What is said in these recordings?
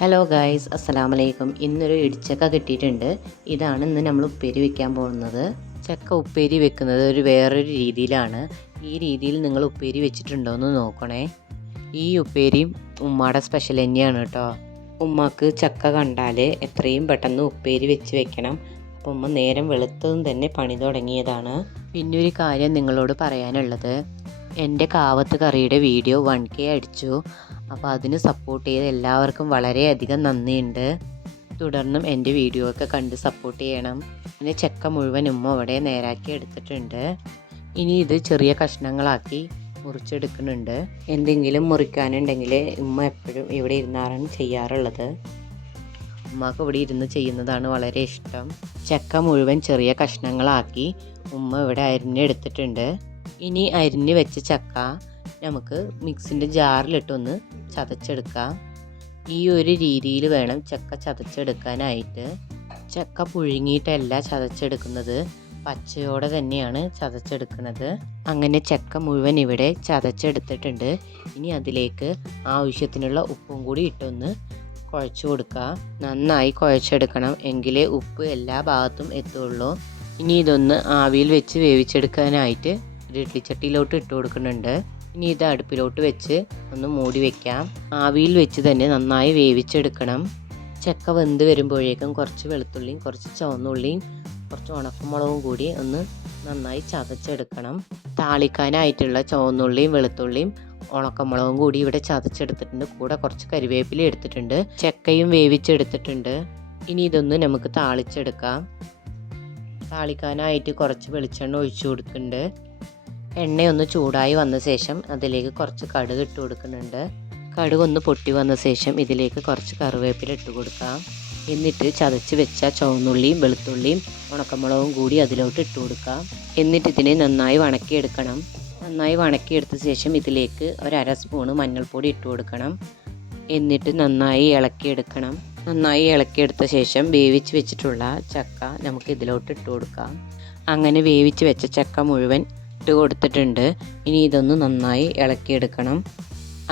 Hello guys അസ്സലാമു അലൈക്കും ഇന്നൊരു ഇടിച്ചക്ക കിട്ടിയിട്ടുണ്ട്. ഇതാണ് ഇന്ന് നമ്മൾ ഉപ്പേരി വെക്കാൻ പോകുന്നത്. ചക്ക ഉപ്പേരി വെക്കുന്നത് ഒരു വേറൊരു രീതിയിലാണ്. ഈ രീതിയിൽ നിങ്ങൾ ഉപ്പേരി വെച്ചിട്ടുണ്ടോ എന്ന് നോക്കണേ. ഈ ഉപ്പേരിയും ഉമ്മയുടെ സ്പെഷ്യൽ തന്നെയാണ് കേട്ടോ. ഉമ്മക്ക് ചക്ക കണ്ടാൽ എത്രയും പെട്ടെന്ന് ഉപ്പേരി വെച്ച് വെക്കണം. അപ്പോൾ ഉമ്മ നേരം വെളുത്തതും തന്നെ പണി തുടങ്ങിയതാണ്. പിന്നെ ഒരു കാര്യം നിങ്ങളോട് പറയാനുള്ളത്. എന്റെ കാവത്ത് കറിയുടെ വീഡിയോ വൺ കെ അടിച്ചു. അപ്പോൾ അതിന് സപ്പോർട്ട് ചെയ്ത എല്ലാവർക്കും വളരെയധികം നന്ദിയുണ്ട്. തുടർന്നും എന്റെ വീഡിയോ ഒക്കെ കണ്ട് സപ്പോർട്ട് ചെയ്യണം. പിന്നെ ചക്ക മുഴുവൻ ഉമ്മ അവിടെ നേരാക്കി എടുത്തിട്ടുണ്ട്. ഇനി ഇത് ചെറിയ കഷ്ണങ്ങളാക്കി മുറിച്ചെടുക്കുന്നുണ്ട്. എന്തെങ്കിലും മുറിക്കാനുണ്ടെങ്കിൽ ഉമ്മ എപ്പോഴും ഇവിടെ ഇരുന്നാറാണ് ചെയ്യാറുള്ളത്. ഉമ്മക്ക് ഇവിടെ ഇരുന്ന് ചെയ്യുന്നതാണ് വളരെ ഇഷ്ടം. ചക്ക മുഴുവൻ ചെറിയ കഷ്ണങ്ങളാക്കി ഉമ്മ ഇവിടെ അരിഞ്ഞെടുത്തിട്ടുണ്ട്. ഇനി അരിഞ്ഞ് വെച്ച ചക്ക നമുക്ക് മിക്സിന്റെ ജാറിലിട്ടൊന്ന് ചതച്ചെടുക്കാം. ഈ ഒരു രീതിയിൽ വേണം ചക്ക ചതച്ചെടുക്കാനായിട്ട്. ചക്ക പുഴുങ്ങിയിട്ടല്ല ചതച്ചെടുക്കുന്നത്. പച്ചയോടെ തന്നെയാണ് ചതച്ചെടുക്കുന്നത്. അങ്ങനെ ചക്ക മുഴുവൻ ഇവിടെ ചതച്ചെടുത്തിട്ടുണ്ട്. ഇനി അതിലേക്ക് ആവശ്യത്തിനുള്ള ഉപ്പും കൂടി ഇട്ടൊന്ന് കുഴച്ച് കൊടുക്കുക നന്നായി കുഴച്ചെടുക്കണം എങ്കിലേ ഉപ്പ് എല്ലാ ഭാഗത്തും എത്തുള്ളൂ. ഇനി ഇതൊന്ന് ആവിയിൽ വെച്ച് വേവിച്ചെടുക്കാനായിട്ട് ഒരു ഇഡ്ലിച്ചട്ടിയിലോട്ട് ഇട്ട് കൊടുക്കുന്നുണ്ട്. ഇനി ഇത് അടുപ്പിലോട്ട് വെച്ച് ഒന്ന് മൂടി വെക്കാം. ആവിയിൽ വെച്ച് തന്നെ നന്നായി വേവിച്ചെടുക്കണം. ചക്ക വെന്ത് വരുമ്പോഴേക്കും കുറച്ച് വെളുത്തുള്ളിയും കുറച്ച് ചുവന്നുള്ളിയും കുറച്ച് ഉണക്കമുളകും കൂടി ഒന്ന് നന്നായി ചതച്ചെടുക്കണം. താളിക്കാനായിട്ടുള്ള ചുവന്നുള്ളിയും വെളുത്തുള്ളിയും ഉണക്കമുളകും കൂടി ഇവിടെ ചതച്ചെടുത്തിട്ടുണ്ട്. കൂടെ കുറച്ച് കരിവേപ്പില എടുത്തിട്ടുണ്ട്. ചക്കയും വേവിച്ചെടുത്തിട്ടുണ്ട്. ഇനി ഇതൊന്ന് നമുക്ക് താളിച്ചെടുക്കാം. താളിക്കാനായിട്ട് കുറച്ച് വെളിച്ചെണ്ണ ഒഴിച്ചു കൊടുക്കുന്നുണ്ട് എണ്ണയൊന്ന് ചൂടായി വന്ന ശേഷം അതിലേക്ക് കുറച്ച് കടുക് ഇട്ട് കൊടുക്കുന്നുണ്ട്. കടുക് ഒന്ന് പൊട്ടി വന്ന ശേഷം ഇതിലേക്ക് കുറച്ച് കറിവേപ്പില ഇട്ട് കൊടുക്കാം. എന്നിട്ട് ചതച്ച് വെച്ച ചുവന്നുള്ളിയും വെളുത്തുള്ളിയും ഉണക്കമുളകും കൂടി അതിലോട്ട് ഇട്ട് കൊടുക്കാം. എന്നിട്ട് ഇതിനെ നന്നായി വണക്കിയെടുക്കണം. നന്നായി വണക്കിയെടുത്ത ശേഷം ഇതിലേക്ക് ഒരര സ്പൂണ് മഞ്ഞൾപ്പൊടി ഇട്ട് കൊടുക്കണം. എന്നിട്ട് നന്നായി ഇളക്കിയെടുക്കണം. നന്നായി ഇളക്കിയെടുത്ത ശേഷം വേവിച്ച് വെച്ചിട്ടുള്ള ചക്ക നമുക്ക് ഇതിലോട്ട് ഇട്ട് കൊടുക്കാം. അങ്ങനെ വേവിച്ച് വെച്ച ചക്ക മുഴുവൻ ഇട്ട് കൊടുത്തിട്ടുണ്ട്. ഇനി ഇതൊന്ന് നന്നായി ഇളക്കിയെടുക്കണം.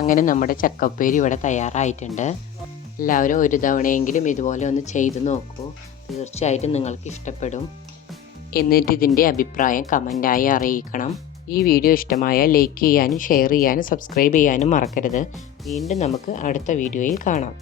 അങ്ങനെ നമ്മുടെ ചക്കപ്പേരി ഇവിടെ തയ്യാറായിട്ടുണ്ട്. എല്ലാവരും ഒരു തവണയെങ്കിലും ഇതുപോലെ ഒന്ന് ചെയ്ത് നോക്കൂ. തീർച്ചയായിട്ടും നിങ്ങൾക്ക് ഇഷ്ടപ്പെടും. എന്നിട്ട് ഇതിന്റെ അഭിപ്രായം കമന്റായി അറിയിക്കണം. ഈ വീഡിയോ ഇഷ്ടമായാൽ ലൈക്ക് ചെയ്യാനും ഷെയർ ചെയ്യാനും സബ്സ്ക്രൈബ് ചെയ്യാനും മറക്കരുത്. വീണ്ടും നമുക്ക് അടുത്ത വീഡിയോയിൽ കാണാം.